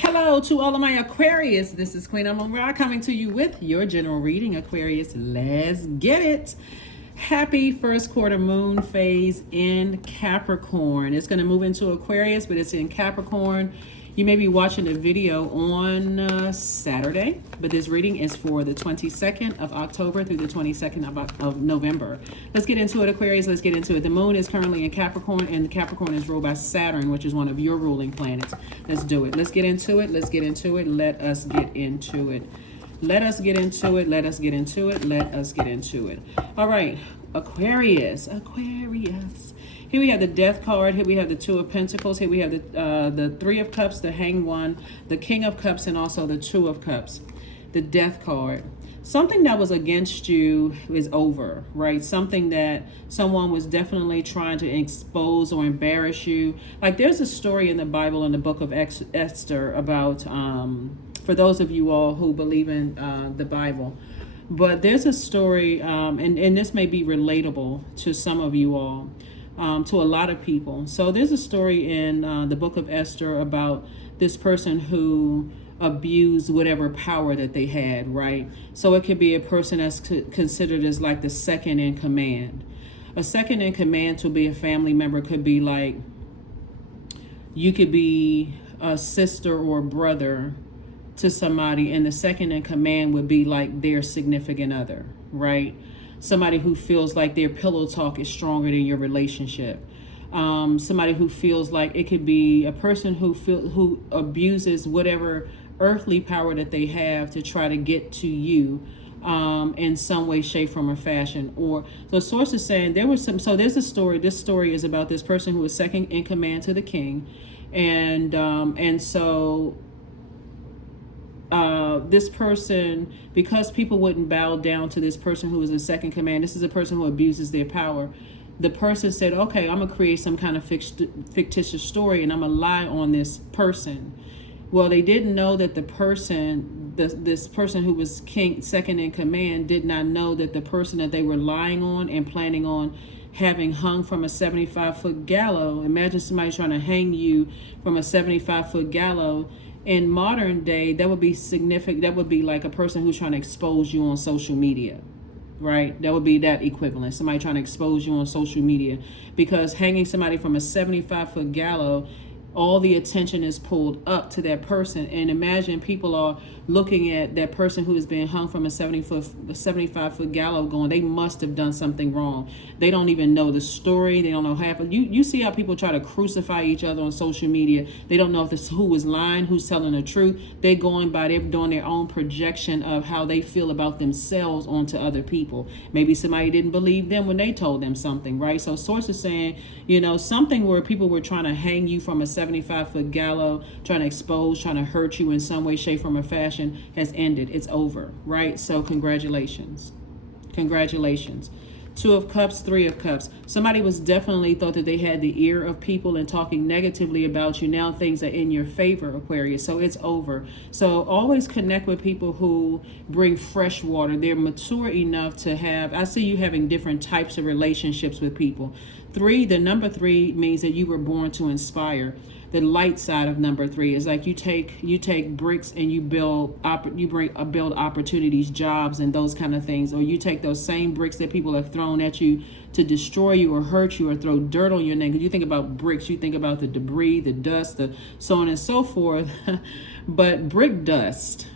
Hello to all of my Aquarius. This is Queen Amun Ra coming to you with your general reading. Aquarius, let's get it. Happy first quarter moon phase in Capricorn. It's going to move into Aquarius, but it's in Capricorn. You may be watching the video on Saturday, but this reading is for the 22nd of October through the 22nd of November. Let's get into it, Aquarius. Let's get into it. The moon is currently in Capricorn, and the Capricorn is ruled by Saturn, which is one of your ruling planets. Let's do it. Let's get into it. Let's get into it. Let us get into it. Let us get into it. Let us get into it. Let us get into it. All right, Aquarius. Aquarius. Here we have the Death card. Here we have the Two of Pentacles. Here we have the Three of Cups, the Hanged One, the King of Cups, and also the Two of Cups. The Death card. Something that was against you is over, right? Something that someone was definitely trying to expose or embarrass you. Like there's a story in the Bible in the book of Esther about, for those of you all who believe in the Bible, but there's a story, and this may be relatable to some of you all. To a lot of people. So there's a story in the book of Esther about this person who abused whatever power that they had, right? So it could be a person that's considered as like the second in command. A second in command to be a family member could be like, you could be a sister or brother to somebody, and the second in command would be like their significant other, right? Somebody who feels like their pillow talk is stronger than your relationship. Somebody who feels like it could be a person who abuses whatever earthly power that they have to try to get to you in some way, shape, form, or fashion. Or the source is saying there was some. So there's a story. This story is about this person who was second in command to the king, and so. This person, because people wouldn't bow down to this person who is in second command, this is a person who abuses their power. The person said, okay, I'm going to create some kind of fictitious story and I'm going to lie on this person. Well, they didn't know that the person, this person who was king, second in command, did not know that the person that they were lying on and planning on having hung from a 75-foot gallows. Imagine somebody trying to hang you from a 75-foot gallows. In modern day, that would be significant. That would be like a person who's trying to expose you on social media, right? That would be that equivalent. Somebody trying to expose you on social media, because hanging somebody from a 75-foot gallows, all the attention is pulled up to that person. And imagine people are looking at that person who is being hung from a 75-foot gallows going, they must have done something wrong. They don't even know the story. They don't know half of you see how people try to crucify each other on social media. They don't know if this who is lying, who's telling the truth. They're doing their own projection of how they feel about themselves onto other people. Maybe somebody didn't believe them when they told them something, right? So sources saying, something where people were trying to hang you from a 75-foot gallows, trying to expose, trying to hurt you in some way, shape, form, or fashion has ended. It's over, right? So congratulations. Congratulations. Two of Cups, Three of Cups. Somebody was definitely thought that they had the ear of people and talking negatively about you. Now things are in your favor, Aquarius. So it's over. So always connect with people who bring fresh water. They're mature enough to have, I see you having different types of relationships with people. The number 3 means that you were born to inspire. The light side of number 3 is like you take bricks and you build opportunities, jobs, and those kind of things. Or you take those same bricks that people have thrown at you to destroy you or hurt you or throw dirt on your name. Because you think about bricks, you think about the debris, the dust, the so on and so forth. But brick dust,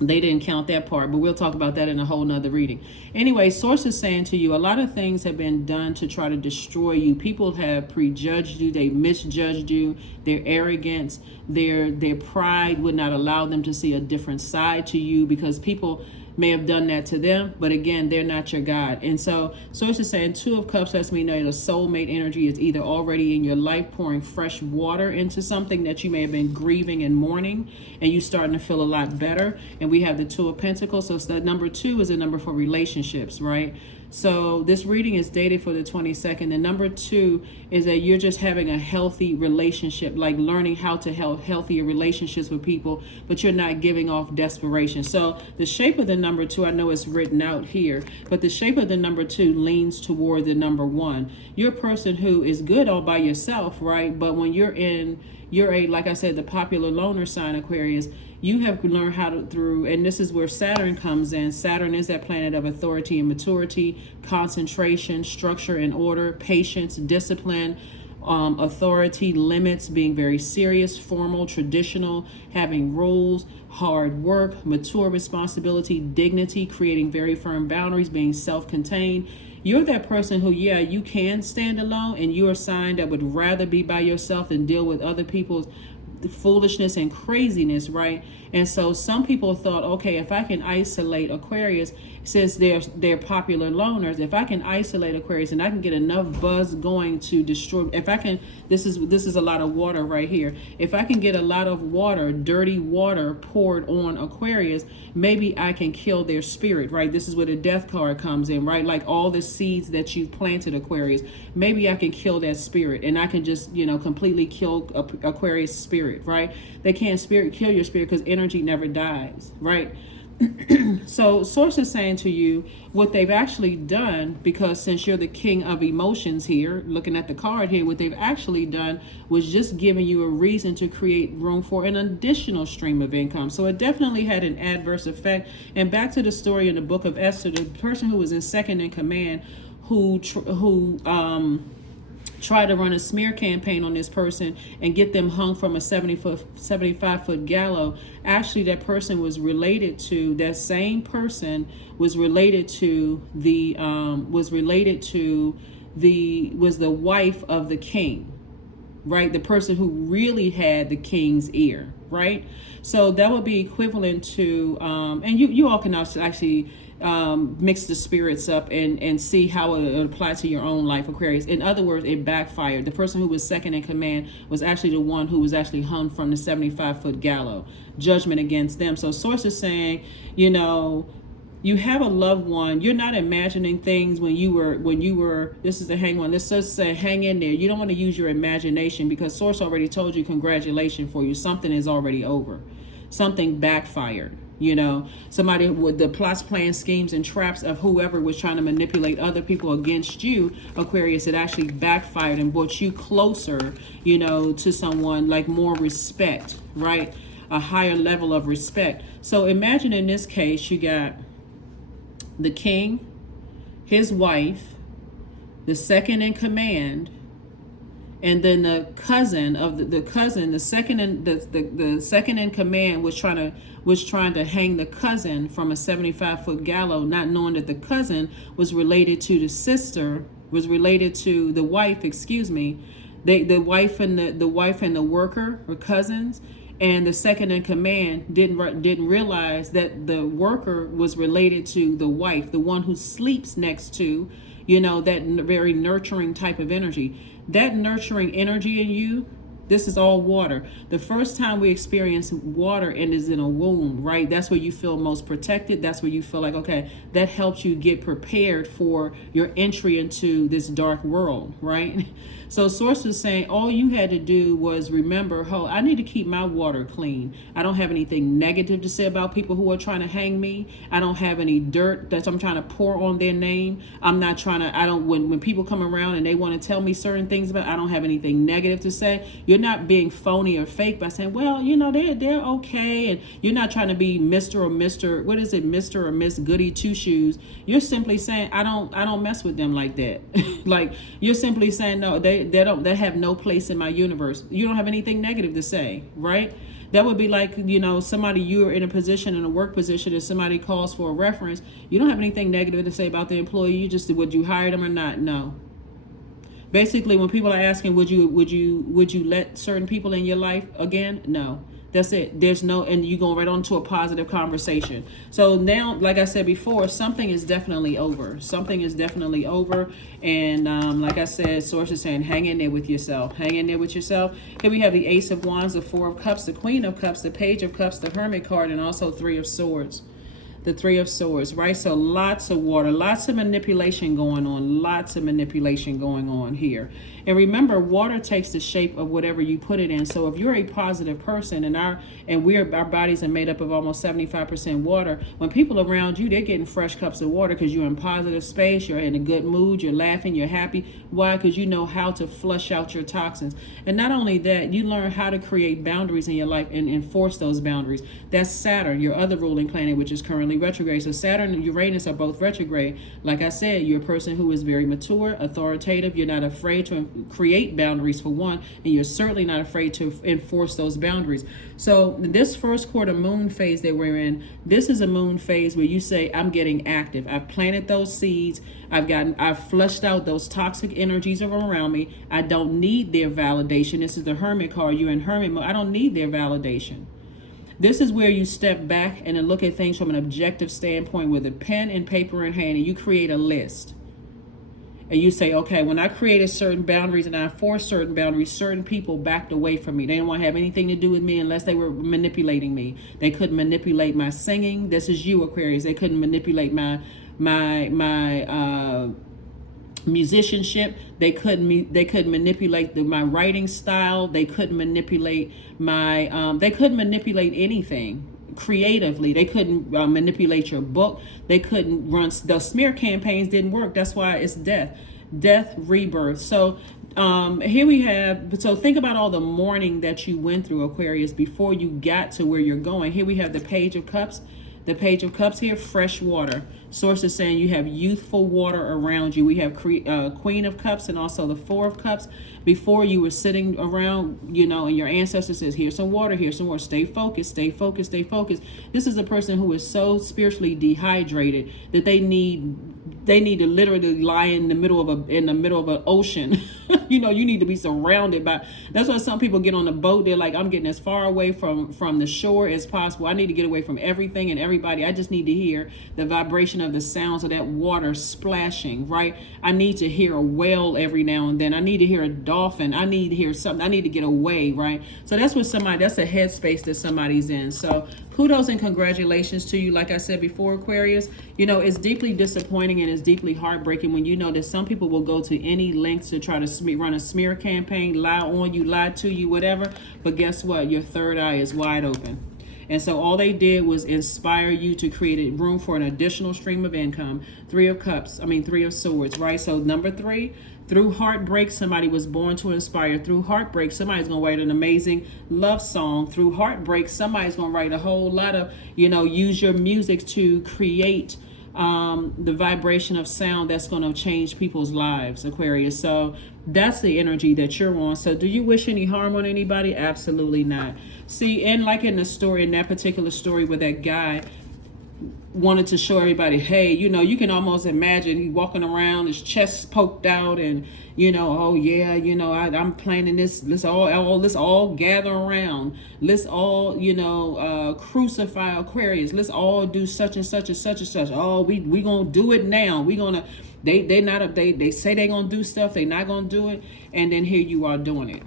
they didn't count that part, but we'll talk about that in a whole nother reading. Anyway, sources saying to you, a lot of things have been done to try to destroy you. People have prejudged you. They misjudged you. Their arrogance, their pride would not allow them to see a different side to you, because people may have done that to them, but again, they're not your God. And so sources saying Two of Cups lets me know that a soulmate energy is either already in your life, pouring fresh water into something that you may have been grieving and mourning, and you starting to feel a lot better. And we have the Two of Pentacles. So the number 2 is a number for relationships, right? So this reading is dated for the 22nd. The number 2 is that you're just having a healthy relationship, like learning how to have healthier relationships with people, but you're not giving off desperation. So the shape of the number 2, I know it's written out here, but the shape of the number 2 leans toward the number 1. You're a person who is good all by yourself, right? But when you're in you're a, like I said, the popular loner sign, Aquarius. You have learned how to through, and this is where Saturn comes in. Saturn is that planet of authority and maturity, concentration, structure and order, patience, discipline, authority, limits, being very serious, formal, traditional, having rules, hard work, mature responsibility, dignity, creating very firm boundaries, being self-contained. You're that person who, yeah, you can stand alone, and you're a sign that would rather be by yourself than deal with other people's foolishness and craziness, right? And so some people thought, okay, if I can isolate Aquarius, since they're popular loners, if I can isolate Aquarius and I can get enough buzz going to destroy, if I can, this is a lot of water right here. If I can get a lot of water, dirty water poured on Aquarius, maybe I can kill their spirit, right? This is where the death card comes in, right? Like all the seeds that you've planted, Aquarius, maybe I can kill that spirit, and I can just, completely kill Aquarius spirit, right? They can't kill your spirit because energy never dies, right? So source is saying to you what they've actually done, because since you're the king of emotions here, looking at the card here, what they've actually done was just giving you a reason to create room for an additional stream of income. So it definitely had an adverse effect. And back to the story in the book of Esther, the person who was in second in command, who try to run a smear campaign on this person and get them hung from a 75-foot gallows. Actually, that person was related to, that same person was related to the wife of the king, right? The person who really had the king's ear, right? So that would be equivalent to, and you all can actually mix the spirits up and see how it applies to your own life, Aquarius. In other words, it backfired. The person who was second in command was actually the one who was actually hung from the 75-foot gallows. Judgment against them. So source is saying, you have a loved one. You're not imagining things when you were, this is the hang one. Let's just say hang in there. You don't want to use your imagination, because source already told you congratulations for you. Something is already over. Something backfired. Somebody with the plots, plans, schemes, and traps of whoever was trying to manipulate other people against you, Aquarius, it actually backfired and brought you closer, to someone, like more respect, right? A higher level of respect. So imagine in this case, you got the king, his wife, the second in command, and then the cousin of the second in command was trying to hang the cousin from a 75-foot gallows, not knowing that the cousin was related to the sister, was related to the wife, the wife and the worker were cousins. And the second in command didn't realize that the worker was related to the wife, the one who sleeps next to, that very nurturing type of energy. That nurturing energy in you, this is all water. The first time we experience water and is in a womb, right? That's where you feel most protected. That's where you feel like, okay, that helps you get prepared for your entry into this dark world, right? So source is saying all you had to do was remember, I need to keep my water clean. I don't have anything negative to say about people who are trying to hang me. I don't have any dirt that I'm trying to pour on their name. I'm not trying to, when people come around and they want to tell me certain things about, I don't have anything negative to say. You're not being phony or fake by saying, well, they're okay. And you're not trying to be Mr. or Miss Goody Two Shoes. You're simply saying, I don't mess with them like that. Like, you're simply saying, no, they have no place in my universe. You don't have anything negative to say, right? That would be like, somebody, you're in a work position, and somebody calls for a reference. You don't have anything negative to say about the employee. You just, would you hire them or not? No. Basically, when people are asking, would you let certain people in your life again? No. That's it. There's no, and you go right on to a positive conversation. So now, like I said before, something is definitely over. Something is definitely over. And like I said, source is saying, hang in there with yourself. Hang in there with yourself. Here we have the Ace of Wands, the Four of Cups, the Queen of Cups, the Page of Cups, the Hermit card, and also Three of Swords. the Three of Swords, right? So lots of water, lots of manipulation going on, lots of manipulation going on here. And remember, water takes the shape of whatever you put it in. So if you're a positive person, and our bodies are made up of almost 75% water, when people around you, they're getting fresh cups of water because you're in positive space, you're in a good mood, you're laughing, you're happy. Why? Because you know how to flush out your toxins. And not only that, you learn how to create boundaries in your life and enforce those boundaries. That's Saturn, your other ruling planet, which is currently retrograde. So Saturn and Uranus are both retrograde. Like I said, you're a person who is very mature, authoritative. You're not afraid to create boundaries, for one, and you're certainly not afraid to enforce those boundaries. So this first quarter moon phase that we're in, this is a moon phase where you say, I'm getting active. I've planted those seeds. I've flushed out those toxic energies around me. I don't need their validation. This is the Hermit card. You're in Hermit mode. I don't need their validation. This is where you step back and then look at things from an objective standpoint with a pen and paper in hand, and you create a list. And you say, okay, when I created certain boundaries and I enforced certain boundaries, certain people backed away from me. They didn't want to have anything to do with me unless they were manipulating me. They couldn't manipulate my singing. This is you, Aquarius. They couldn't manipulate my musicianship. They couldn't manipulate my writing style. They couldn't manipulate they couldn't manipulate anything creatively. They couldn't manipulate your book. They couldn't run, the smear campaigns didn't work. That's why it's death, rebirth. So here we have, so think about all the mourning that you went through, Aquarius, before you got to where you're going. Here we have the Page of Cups. The Page of Cups here, fresh water. Source is saying you have youthful water around you. We have Queen of Cups and also the Four of Cups. Before, you were sitting around, and your ancestor says, here's some water, here's some water. Stay focused, stay focused, stay focused. This is a person who is so spiritually dehydrated that they need to literally lie in the middle of an ocean. You need to be surrounded by. That's why some people get on the boat. They're like, I'm getting as far away from the shore as possible. I need to get away from everything and everybody. I just need to hear the vibration of the sounds of that water splashing, right? I need to hear a whale every now and then. I need to hear a dolphin. I need to hear something. I need to get away, right? So that's a headspace that somebody's in. So kudos and congratulations to you. Like I said before, Aquarius, it's deeply disappointing and it's deeply heartbreaking when you know that some people will go to any lengths to try to run a smear campaign, lie on you, lie to you, whatever. But guess what? Your third eye is wide open. And so all they did was inspire you to create room for an additional stream of income. Three of Swords, right? So number 3, through heartbreak, somebody was born to inspire. Through heartbreak, somebody's going to write an amazing love song. Through heartbreak, somebody's going to write a whole lot of, use your music to create the vibration of sound that's going to change people's lives, Aquarius. So that's the energy that you're on. So do you wish any harm on anybody? Absolutely not. See, and like in that particular story where that guy wanted to show everybody, hey, you can almost imagine he walking around, his chest poked out, and oh yeah, I'm planning this. Let's all gather around. Let's all crucify Aquarius. Let's all do such and such and such and such. Oh, we gonna do it now. We gonna. They say they gonna do stuff. They not gonna do it, and then here you are doing it,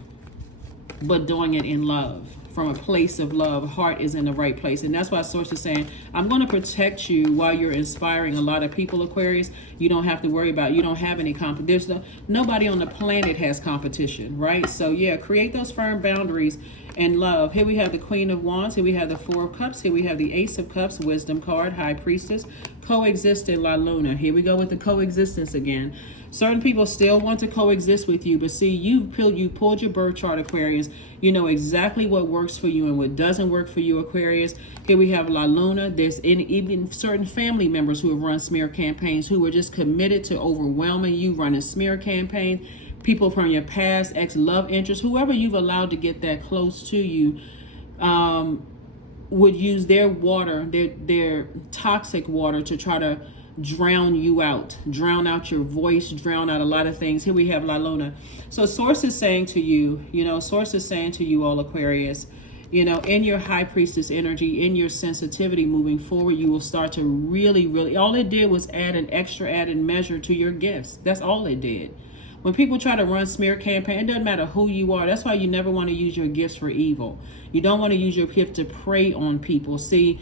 but doing it in love. From a place of love, heart is in the right place. And that's why Source is saying, I'm going to protect you while you're inspiring a lot of people, Aquarius. You don't have to worry about, you don't have any competition. Nobody on the planet has competition, right? So yeah, create those firm boundaries and love. Here we have the Queen of Wands. Here we have the Four of Cups. Here we have the Ace of Cups, Wisdom card, High Priestess, coexist in La Luna. Here we go with the coexistence again. Certain people still want to coexist with you, but see, you pulled your birth chart, Aquarius. You know exactly what works for you and what doesn't work for you, Aquarius. Here we have La Luna. There's even certain family members who have run smear campaigns who are just committed to overwhelming you, running smear campaigns. People from your past, ex-love interest, whoever you've allowed to get that close to you, would use their water, their toxic water, to try to drown you out, drown out your voice, drown out a lot of things. Here we have La Luna. So Source is saying to you, all Aquarius, in your High Priestess energy, in your sensitivity moving forward, you will start to really, all it did was add an extra added measure to your gifts. That's all it did. When people try to run smear campaign, it doesn't matter who you are. That's why you never want to use your gifts for evil. You don't want to use your gift to prey on people. See,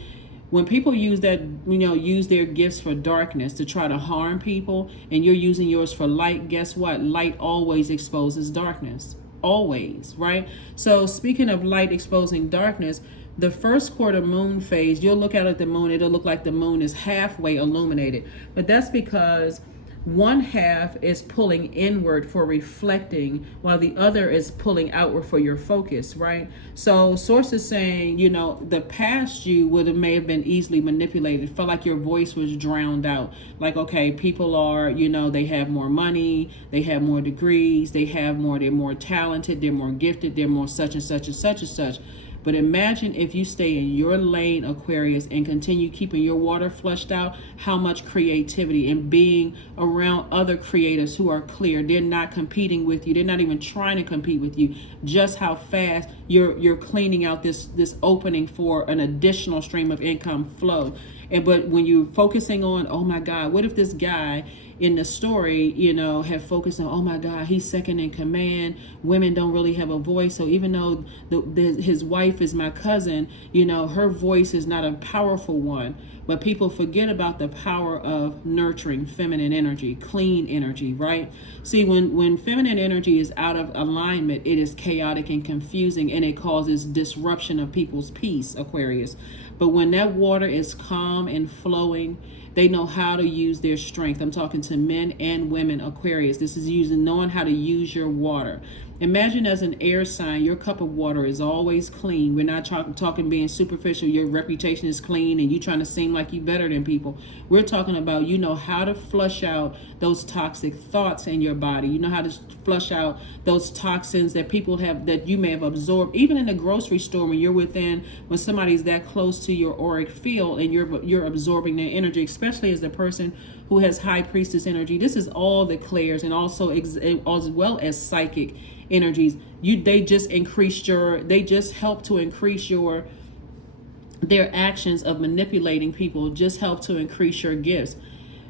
When people use that, use their gifts for darkness to try to harm people, and you're using yours for light, guess what? Light always exposes darkness. Always, right? So speaking of light exposing darkness, the first quarter moon phase, you'll look out at the moon, it'll look like the moon is halfway illuminated. But that's because one half is pulling inward for reflecting, while the other is pulling outward for your focus, right? So source is saying, the past you may have been easily manipulated, felt like your voice was drowned out. Like, okay, people are, they have more money, they have more degrees, they're more talented, they're more gifted, they're more such and such and such and such. But imagine if you stay in your lane, Aquarius, and continue keeping your water flushed out, how much creativity and being around other creators who are clear. They're not competing with you. They're not even trying to compete with you. Just how fast you're cleaning out this opening for an additional stream of income flow. But when you're focusing on, oh my God, what if this guy in the story, have focused on, oh my God, he's second in command. Women don't really have a voice. So even though his wife is my cousin, her voice is not a powerful one. But people forget about the power of nurturing feminine energy, clean energy, right? See, when feminine energy is out of alignment, it is chaotic and confusing, and it causes disruption of people's peace, Aquarius. But when that water is calm and flowing, they know how to use their strength. I'm talking to men and women, Aquarius. This is knowing how to use your water. Imagine as an air sign, your cup of water is always clean. We're not talking being superficial. Your reputation is clean and you trying to seem like you better than people. We're talking about you know how to flush out those toxic thoughts in your body. You know how to flush out those toxins that people have, that you may have absorbed. Even in the grocery store, when somebody's that close to your auric field and you're absorbing their energy, especially as the person who has high priestess energy. This is all the clairs and also as well as psychic energies. They just help to increase their actions of manipulating people just help to increase your gifts.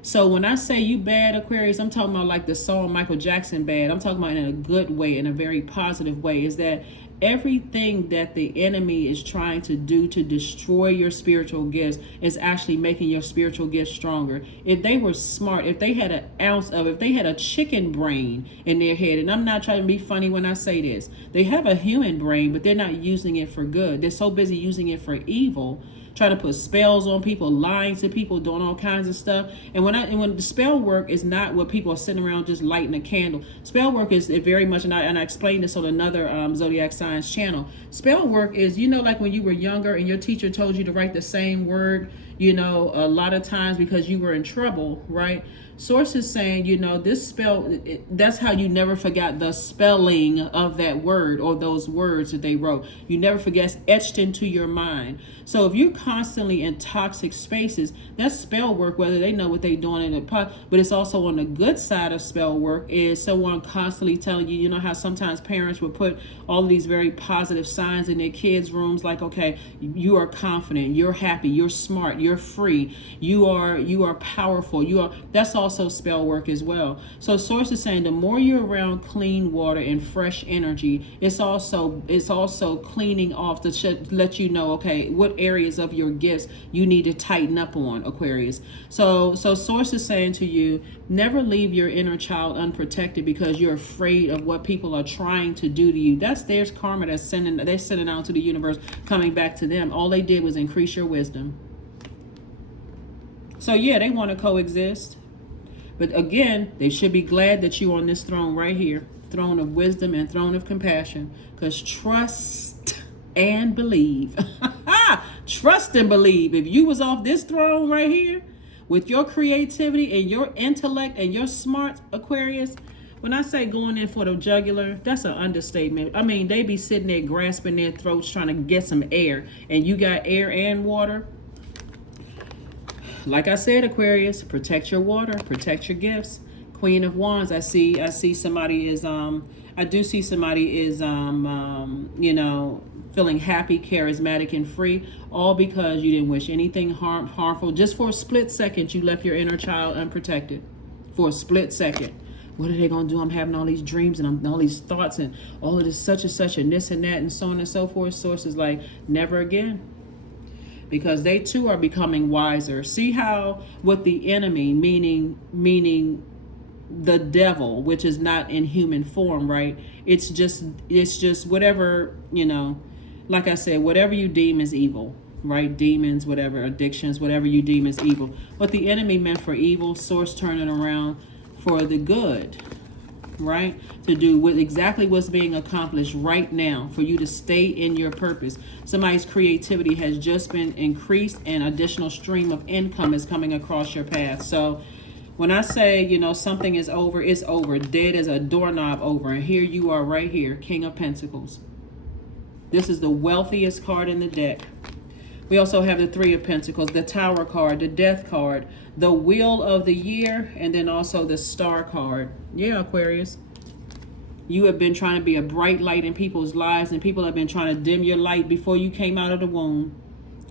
So when I say you bad, Aquarius, I'm talking about like the song Michael Jackson bad. I'm talking about in a good way, in a very positive way, is that everything that the enemy is trying to do to destroy your spiritual gifts is actually making your spiritual gifts stronger. If they were smart, if they had if they had a chicken brain in their head, and I'm not trying to be funny when I say this, they have a human brain, but they're not using it for good. They're so busy using it for evil, trying to put spells on people, lying to people, doing all kinds of stuff. And when the spell work is not what people are sitting around just lighting a candle. Spell work is very much, and I explained this on another Zodiac Science channel. Spell work is, like when you were younger and your teacher told you to write the same word, a lot of times because you were in trouble, right? Sources saying, this spell, that's how you never forgot the spelling of that word or those words that they wrote. You never forget, it's etched into your mind. So if you're constantly in toxic spaces, that's spell work, whether they know what they're doing in the pot. But it's also on the good side of spell work is someone constantly telling you, how sometimes parents would put all of these very positive signs in their kids' rooms, like, okay, you are confident, you're happy, you're smart, you're free, you are powerful, that's also spell work as well. So source is saying the more you're around clean water and fresh energy, it's also cleaning off to let you know, okay, what areas of your gifts you need to tighten up on, Aquarius. So source is saying to you, never leave your inner child unprotected because you're afraid of what people are trying to do to you. That's their karma they're sending out to the universe, coming back to them. All they did was increase your wisdom. So yeah, they want to coexist. But again, they should be glad that you're on this throne right here, throne of wisdom and throne of compassion, because trust and believe. Trust and believe. If you was off this throne right here with your creativity and your intellect and your smart, Aquarius, when I say going in for the jugular, that's an understatement. I mean, they be sitting there grasping their throats trying to get some air, and you got air and water. Like I said, Aquarius, protect your water, protect your gifts. Queen of Wands, I see somebody is I do see somebody is feeling happy, charismatic, and free, all because you didn't wish anything harmful. Just for a split second, you left your inner child unprotected. For a split second. What are they going to do? I'm having all these dreams and all these thoughts and all of this such and such and this and that and so on and so forth. Sources like, never again. because they too are becoming wiser. See how what the enemy, meaning the devil, which is not in human form, right? It's just whatever, like I said, whatever you deem as evil, right? Demons, whatever, addictions, whatever you deem as evil. What the enemy meant for evil, source turning around for the good, right? To do with exactly what's being accomplished right now, for you to stay in your purpose. Somebody's creativity has just been increased, and additional stream of income is coming across your path. So when I say, something is over, it's over. Dead as a doorknob over. And here you are right here, King of Pentacles. This is the wealthiest card in the deck. We also have the Three of Pentacles, the Tower card, the Death card, the Wheel of the Year, and then also the Star card. Yeah, Aquarius. You have been trying to be a bright light in people's lives, and people have been trying to dim your light before you came out of the womb.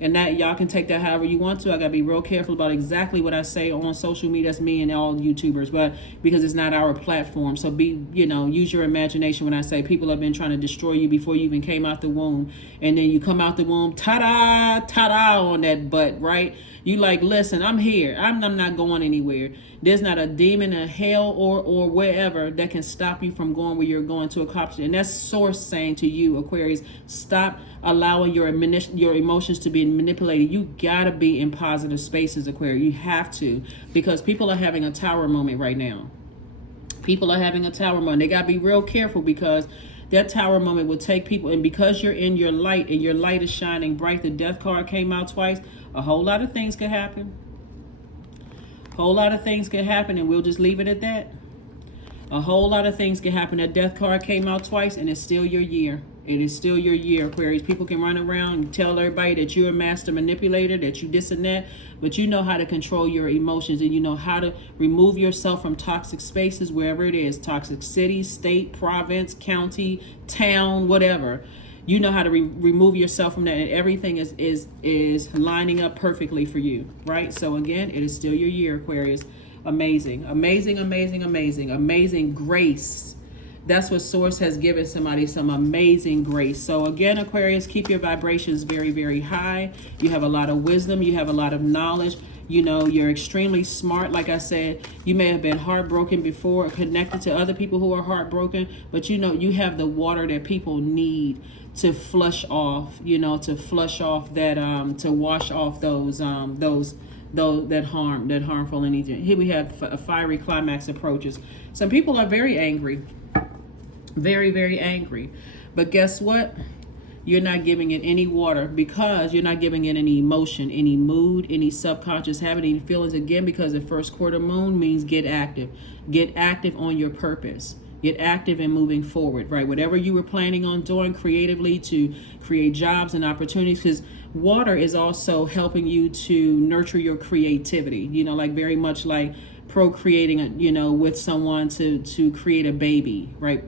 And that, y'all can take that however you want to. I got to be real careful about exactly what I say on social media. That's me and all YouTubers, but because it's not our platform. So use your imagination when I say people have been trying to destroy you before you even came out the womb. And then you come out the womb, ta-da, ta-da on that butt, right? You like, listen, I'm here. I'm not going anywhere. There's not a demon in hell or wherever that can stop you from going where you're going to accomplish it. And that's source saying to you, Aquarius, stop allowing your emotions to be manipulated. You gotta be in positive spaces, Aquarius. You have to, because people are having a tower moment right now. People are having a tower moment. They gotta be real careful, because that tower moment will take people, and because you're in your light and your light is shining bright, the Death card came out twice, a whole lot of things could happen. Whole lot of things could happen, and we'll just leave it at that. A whole lot of things can happen. That Death card came out twice, and it's still your year. It is still your year, Aquarius. People can run around and tell everybody that you're a master manipulator, that you this and that, but you know how to control your emotions, and you know how to remove yourself from toxic spaces, wherever it is, toxic city, state, province, county, town, whatever. You know how to remove yourself from that, and everything is lining up perfectly for you, right? So again, it is still your year, Aquarius. Amazing, amazing, amazing, amazing, amazing grace. That's what Source has given somebody, some amazing grace. So again, Aquarius, keep your vibrations very, very high. You have a lot of wisdom. You have a lot of knowledge. You're extremely smart. Like I said, you may have been heartbroken before, connected to other people who are heartbroken, but you have the water that people need to flush off, to flush off that, to wash off those that harmful energy. Here we have a fiery climax approaches. Some people are very angry. Very, very angry. But guess what? You're not giving it any water, because you're not giving it any emotion, any mood, any subconscious habit, any feelings. Again, because the first quarter moon means get active. Get active on your purpose. Get active and moving forward, right? Whatever you were planning on doing creatively to create jobs and opportunities, because water is also helping you to nurture your creativity, like very much like procreating, with someone to create a baby, right?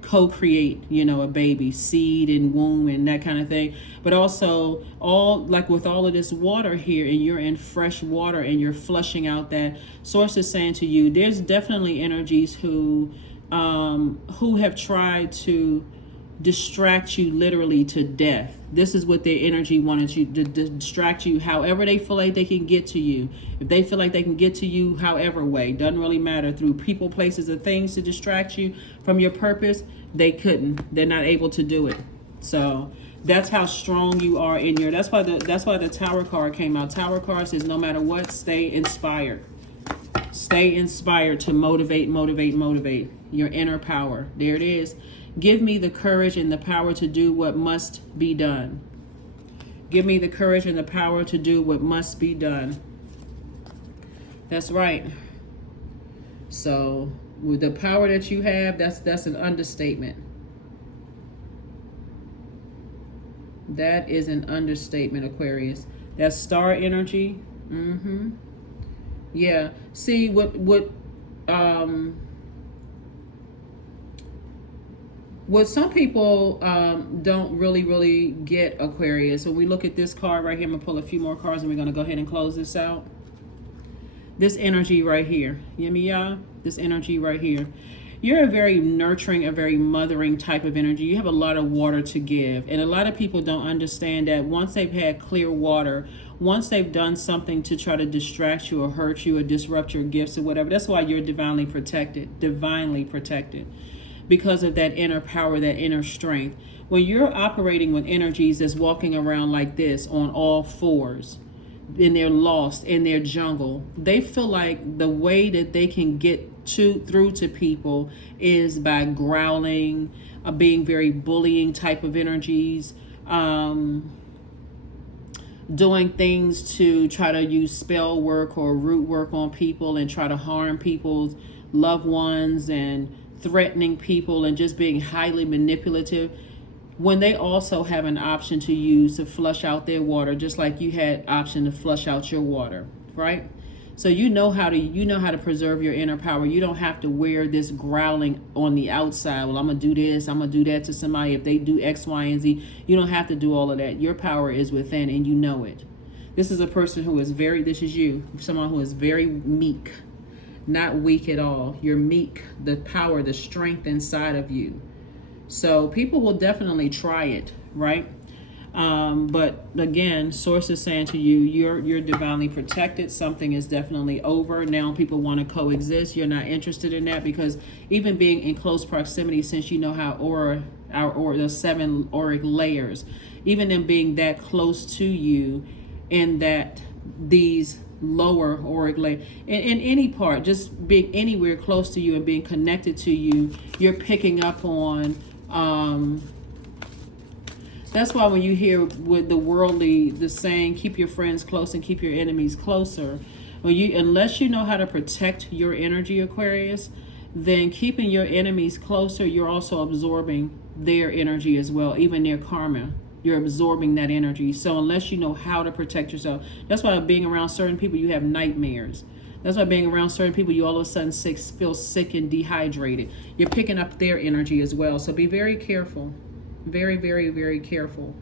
Co-create, a baby, seed and womb and that kind of thing. But also with all of this water here, and you're in fresh water and you're flushing out that. Source is saying to you, there's definitely energies who have tried to distract you literally to death. This is what their energy wanted you to distract you however they feel like they can get to you. If they feel like they can get to you however way, doesn't really matter, through people, places, or things to distract you from your purpose, they couldn't. They're not able to do it. So that's how strong you are in your, that's why the Tower card came out. Tower card says no matter what, stay inspired. Stay inspired to motivate your inner power. There it is. Give me the courage and the power to do what must be done. Give me the courage and the power to do what must be done. That's right. So with the power that you have, that's an understatement. That is an understatement, Aquarius. That's star energy. Yeah. See what some people don't really get, Aquarius. When we look at this card right here, I'm going to pull a few more cards and we're going to go ahead and close this out. This energy right here. You hear me, y'all? This energy right here. You're a very nurturing, a very mothering type of energy. You have a lot of water to give. And a lot of people don't understand that once they've had clear water, once they've done something to try to distract you or hurt you or disrupt your gifts or whatever, that's why you're divinely protected, because of that inner power, that inner strength. When you're operating with energies that's walking around like this on all fours, and they're lost in their jungle, they feel like the way that they can get through to people is by growling, being very bullying type of energies, doing things to try to use spell work or root work on people and try to harm people's loved ones and threatening people and just being highly manipulative, when they also have an option to use to flush out their water, just like you had option to flush out your water, right? So you know how to preserve your inner power. You don't have to wear this growling on the outside. Well, I'm gonna do this, I'm gonna do that to somebody if they do X, Y, and Z. You don't have to do all of that. Your power is within, and you know it. This is a person who is this is you, someone who is very meek, not weak at all. You're meek, the power, the strength inside of you. So people will definitely try it, right? But again, source is saying to you, you're divinely protected. Something is definitely over. Now people want to coexist. You're not interested in that, because even being in close proximity, since you know how the 7 auric layers, even in being that close to you, in that these lower auric layer, in any part, just being anywhere close to you and being connected to you, you're picking up on. That's why when you hear with the worldly, the saying, keep your friends close and keep your enemies closer. Unless you know how to protect your energy, Aquarius, then keeping your enemies closer, you're also absorbing their energy as well, even their karma. You're absorbing that energy. So unless you know how to protect yourself, that's why being around certain people, you have nightmares. That's why being around certain people, you all of a sudden feel sick and dehydrated. You're picking up their energy as well. So be very careful. Very, very, very careful.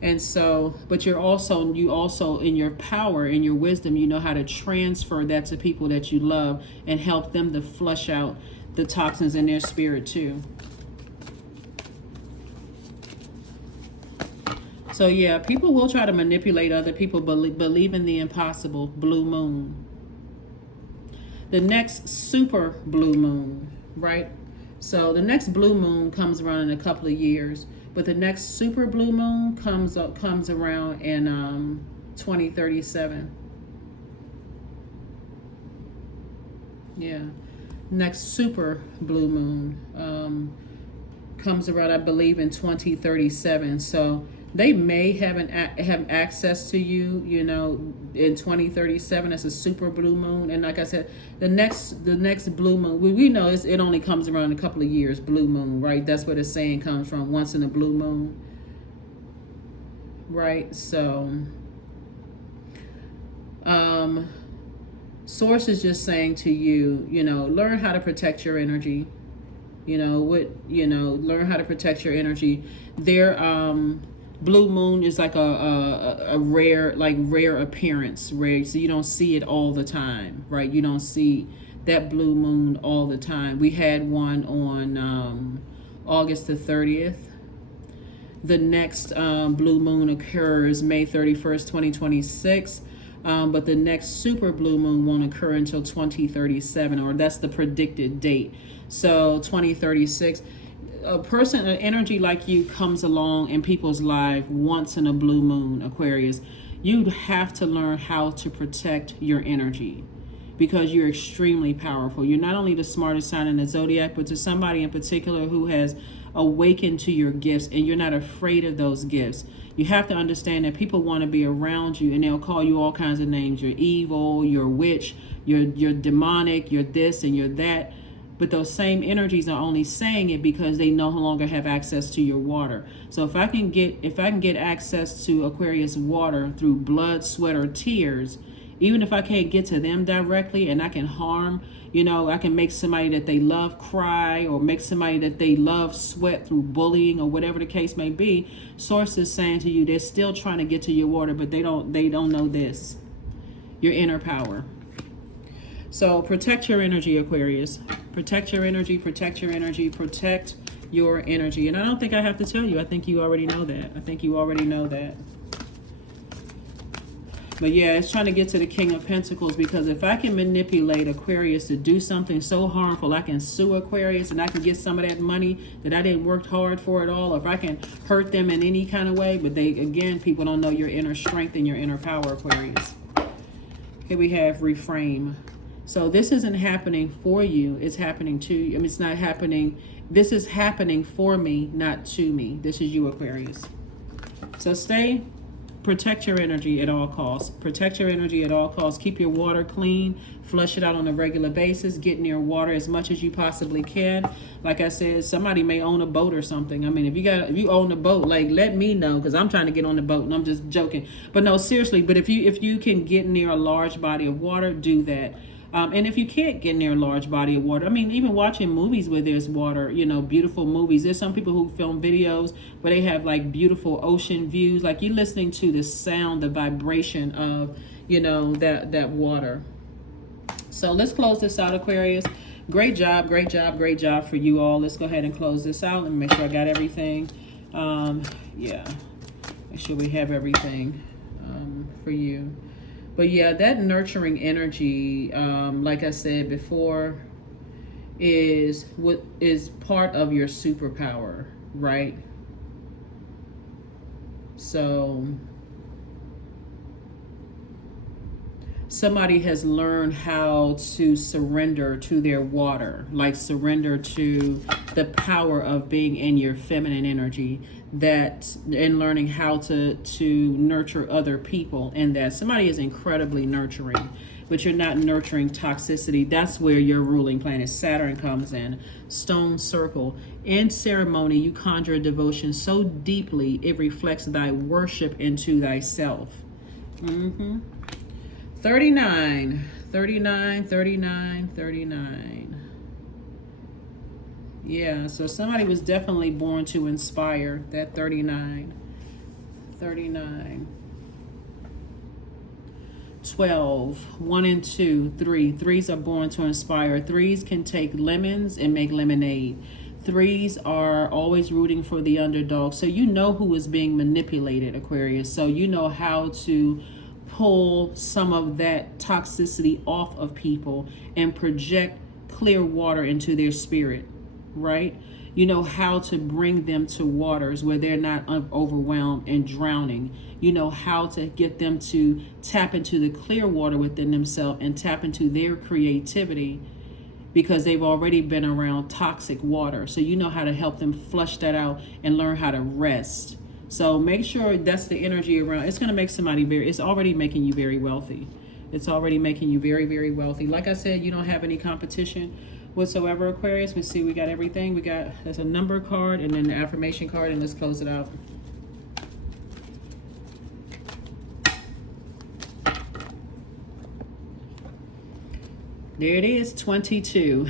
And so, but you also in your power, in your wisdom, you know how to transfer that to people that you love and help them to flush out the toxins in their spirit too. So yeah, people will try to manipulate other people, believe in the impossible. Blue moon. The next super blue moon, right? So the next blue moon comes around in a couple of years, but the next super blue moon comes around in 2037. Yeah, next super blue moon comes around, I believe, in 2037. So they may have access to you, you know, in 2037 as a super blue moon. And like I said, the next blue moon, we know it only comes around a couple of years, blue moon, right? That's where the saying comes from, once in a blue moon, right? So source is just saying to you, you know, learn how to protect your energy. Learn how to protect your energy. Blue moon is like a rare appearance, rare. So you don't see it all the time, right? You don't see that blue moon all the time. We had one on August the 30th. The next blue moon occurs May 31st, 2026. But the next super blue moon won't occur until 2037, or that's the predicted date. So 2036. An energy like you comes along in people's life once in a blue moon, Aquarius. You'd have to learn how to protect your energy, because you're extremely powerful. You're not only the smartest sign in the zodiac, but to somebody in particular who has awakened to your gifts, and you're not afraid of those gifts. You have to understand that people want to be around you, and they'll call you all kinds of names. You're evil, you're a witch, you're demonic, you're this and you're that. But those same energies are only saying it because they no longer have access to your water. So if I can get access to Aquarius water through blood, sweat, or tears, even if I can't get to them directly, and I can harm, I can make somebody that they love cry, or make somebody that they love sweat through bullying, or whatever the case may be. Source is saying to you, they're still trying to get to your water, but they don't know this, your inner power. So protect your energy, Aquarius. Protect your energy, protect your energy, protect your energy. And I don't think I have to tell you. I think you already know that. I think you already know that. But yeah, it's trying to get to the King of Pentacles, because if I can manipulate Aquarius to do something so harmful, I can sue Aquarius and I can get some of that money that I didn't work hard for at all. Or if I can hurt them in any kind of way. But they, again, people don't know your inner strength and your inner power, Aquarius. Here we have reframe. So this isn't happening for you. It's happening to you. I mean, it's not happening. This is happening for me, not to me. This is you, Aquarius. So protect your energy at all costs. Protect your energy at all costs. Keep your water clean. Flush it out on a regular basis. Get near water as much as you possibly can. Like I said, somebody may own a boat or something. I mean, if you own a boat, like, let me know, because I'm trying to get on the boat, and I'm just joking. But no, seriously. But if you can get near a large body of water, do that. And if you can't get near a large body of water, I mean, even watching movies where there's water, you know, beautiful movies. There's some people who film videos where they have like beautiful ocean views. Like, you're listening to the sound, the vibration of, you know, that water. So let's close this out, Aquarius. Great job, great job, great job for you all. Let's go ahead and close this out and make sure I got everything. Yeah, make sure we have everything for you. But yeah, that nurturing energy, like I said before, is what is part of your superpower, right? So somebody has learned how to surrender to their water, like surrender to the power of being in your feminine energy, and learning how to nurture other people. And that somebody is incredibly nurturing, but you're not nurturing toxicity. That's where your ruling planet Saturn comes in. Stone circle. In ceremony, you conjure a devotion so deeply it reflects thy worship into thyself. 39. Yeah, so somebody was definitely born to inspire. That 39. 12. 1 and 2. 3. Threes are born to inspire. Threes can take lemons and make lemonade. Threes are always rooting for the underdog. So you know who is being manipulated, Aquarius. So you know how to pull some of that toxicity off of people and project clear water into their spirit, right? You know how to bring them to waters where they're not overwhelmed and drowning. You know how to get them to tap into the clear water within themselves and tap into their creativity, because they've already been around toxic water. So you know how to help them flush that out and learn how to rest. So make sure that's the energy around. It's going to make somebody it's already making you very wealthy. It's already making you very, very wealthy. Like I said, you don't have any competition whatsoever, Aquarius. We see we got everything. There's a number card and then the affirmation card, and let's close it out. There it is, 22.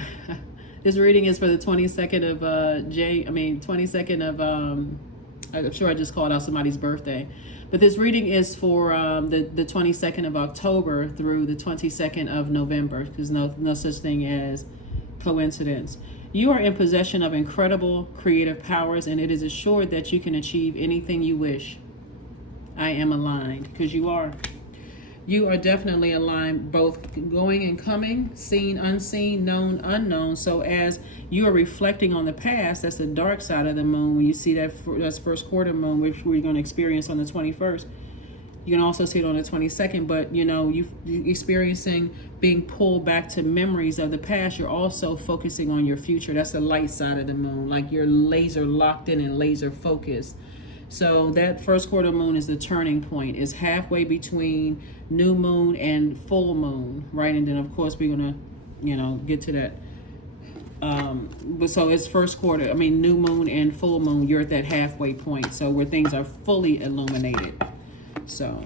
This reading is for the 22nd of 22nd of I'm sure I just called out somebody's birthday. But this reading is for the 22nd of October through the 22nd of November. There's no such thing as coincidence. You are in possession of incredible creative powers, and it is assured that you can achieve anything you wish. I am aligned, because you are. You are definitely aligned, both going and coming, seen, unseen, known, unknown. So as you are reflecting on the past, that's the dark side of the moon. When you see that's first quarter moon, which we're going to experience on the 21st. You can also see it on the 22nd, but you know, you experiencing being pulled back to memories of the past. You're also focusing on your future. That's the light side of the moon, like you're laser locked in and laser focused. So that first quarter moon is the turning point. It's halfway between new moon and full moon, right? And then of course we're gonna, get to that. But so it's first quarter. New moon and full moon. You're at that halfway point. So where things are fully illuminated. So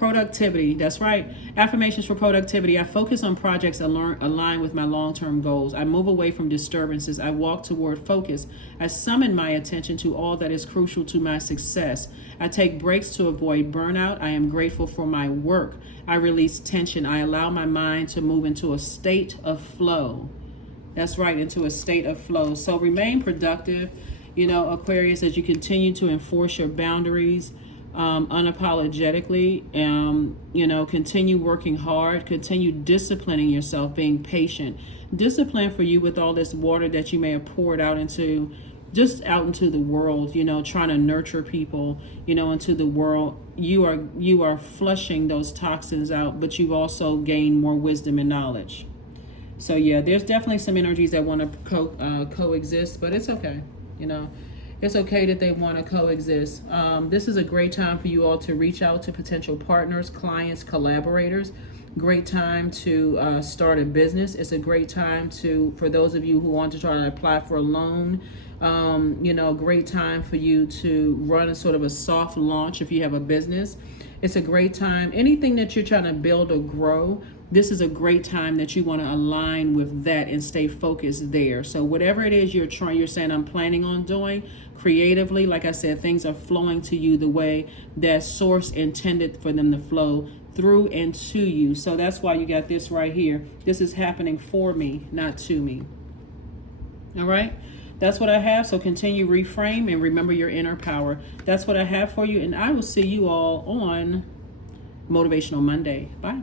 Productivity, that's right. Affirmations for productivity. I focus on projects aligned with my long-term goals. I move away from disturbances. I walk toward focus. I summon my attention to all that is crucial to my success. I take breaks to avoid burnout. I am grateful for my work. I release tension. I allow my mind to move into a state of flow. That's right, into a state of flow. So remain productive, Aquarius, as you continue to enforce your boundaries unapologetically. Continue working hard, continue disciplining yourself, being patient. Discipline for you with all this water that you may have poured out into the world, trying to nurture people, into the world. You are flushing those toxins out, but you've also gained more wisdom and knowledge. So yeah, there's definitely some energies that want to coexist, but it's okay. It's okay that they want to coexist. This is a great time for you all to reach out to potential partners, clients, collaborators. Great time to start a business. It's a great time for those of you who want to try to apply for a loan. Great time for you to run a sort of a soft launch if you have a business. It's a great time. Anything that you're trying to build or grow, this is a great time that you want to align with that and stay focused there. So whatever it is you're saying I'm planning on doing creatively, like I said, things are flowing to you the way that source intended for them to flow through and to you. So that's why you got this right here. This is happening for me, not to me. All right. That's what I have. So continue, reframe, and remember your inner power. That's what I have for you. And I will see you all on Motivational Monday. Bye.